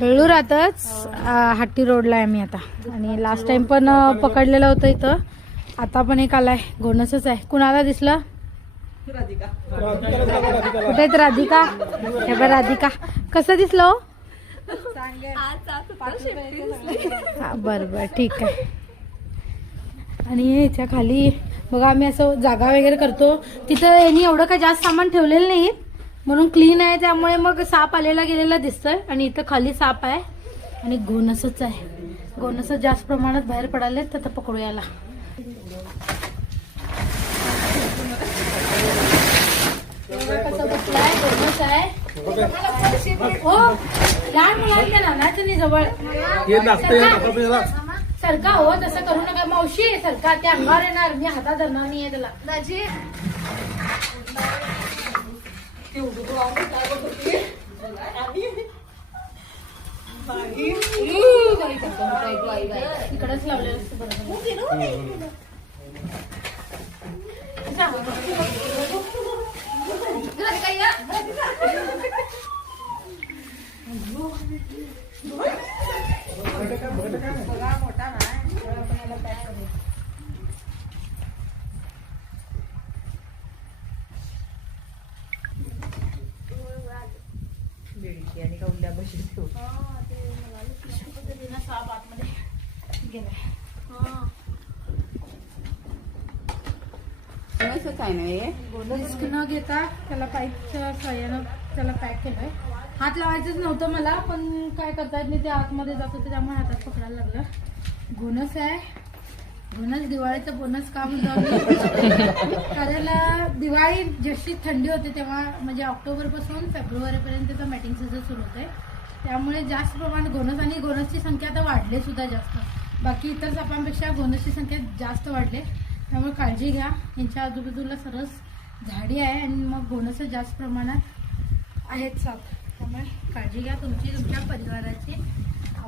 वेळुरातच हट्टी रोडला आहे मी आता. आणि लास्ट टाइम पण पकडलेलं होतं इथं. आता पण एक आलाय. घोणसच आहे. कुणाला दिसलं? कुठे राधिका? हे बघ राधिका. कसं दिसलं हो? बर बरं बरं. ठीक आहे. आणि ह्याच्या खाली बघा आम्ही असं जागा वगैरे करतो. तिथं यांनी एवढं काय जास्त सामान ठेवलेलं नाही. म्हणून क्लीन आहे त्यामुळे मग साप आलेला गेलेला दिसतोय. आणि इथं खाली साप आहे. आणि गोनसच आहे. गोनस जास्त प्रमाणात बाहेर पडाले तर आता पकडू याला. कसं बसलाय गोनस आहे हो लहान जवळ सरका हो तसं करू नका मावशी. सरका त्या अंगावर येणार. मी हातात धरणार नाही आहे त्याला इकडेच लावलेलं असतं बरोबर साप आतमध्ये गेलाय. रिस्क न घेता त्याला पाईपच्या सहाय्यानं त्याला पॅक केलंय. हात लावायचंच नव्हतं मला पण काय करता येत नाही ते आतमध्ये जात होते त्यामुळे हातात पकडायला लागलं. घोणस आहे. घोणस दिवाळीचं बोनस काम कारण दिवाळी जशी थंडी होते तेव्हा म्हणजे ऑक्टोबरपासून फेब्रुवारी पर्यंत मॅटिंग सीझन सुरू होते त्यामुळे जास्त प्रमाणात घोणस आणि घोणसची संख्या आता वाढली सुद्धा जास्त. बाकी इतर सापांपेक्षा घोणसची संख्या जास्त वाढली. त्यामुळे काळजी घ्या. यांच्या आजूबाजूला सरस झाडी आहे आणि मग घोणस जास्त प्रमाणात आहेत साप. त्यामुळे काळजी घ्या तुमची तुमच्या परिवाराची.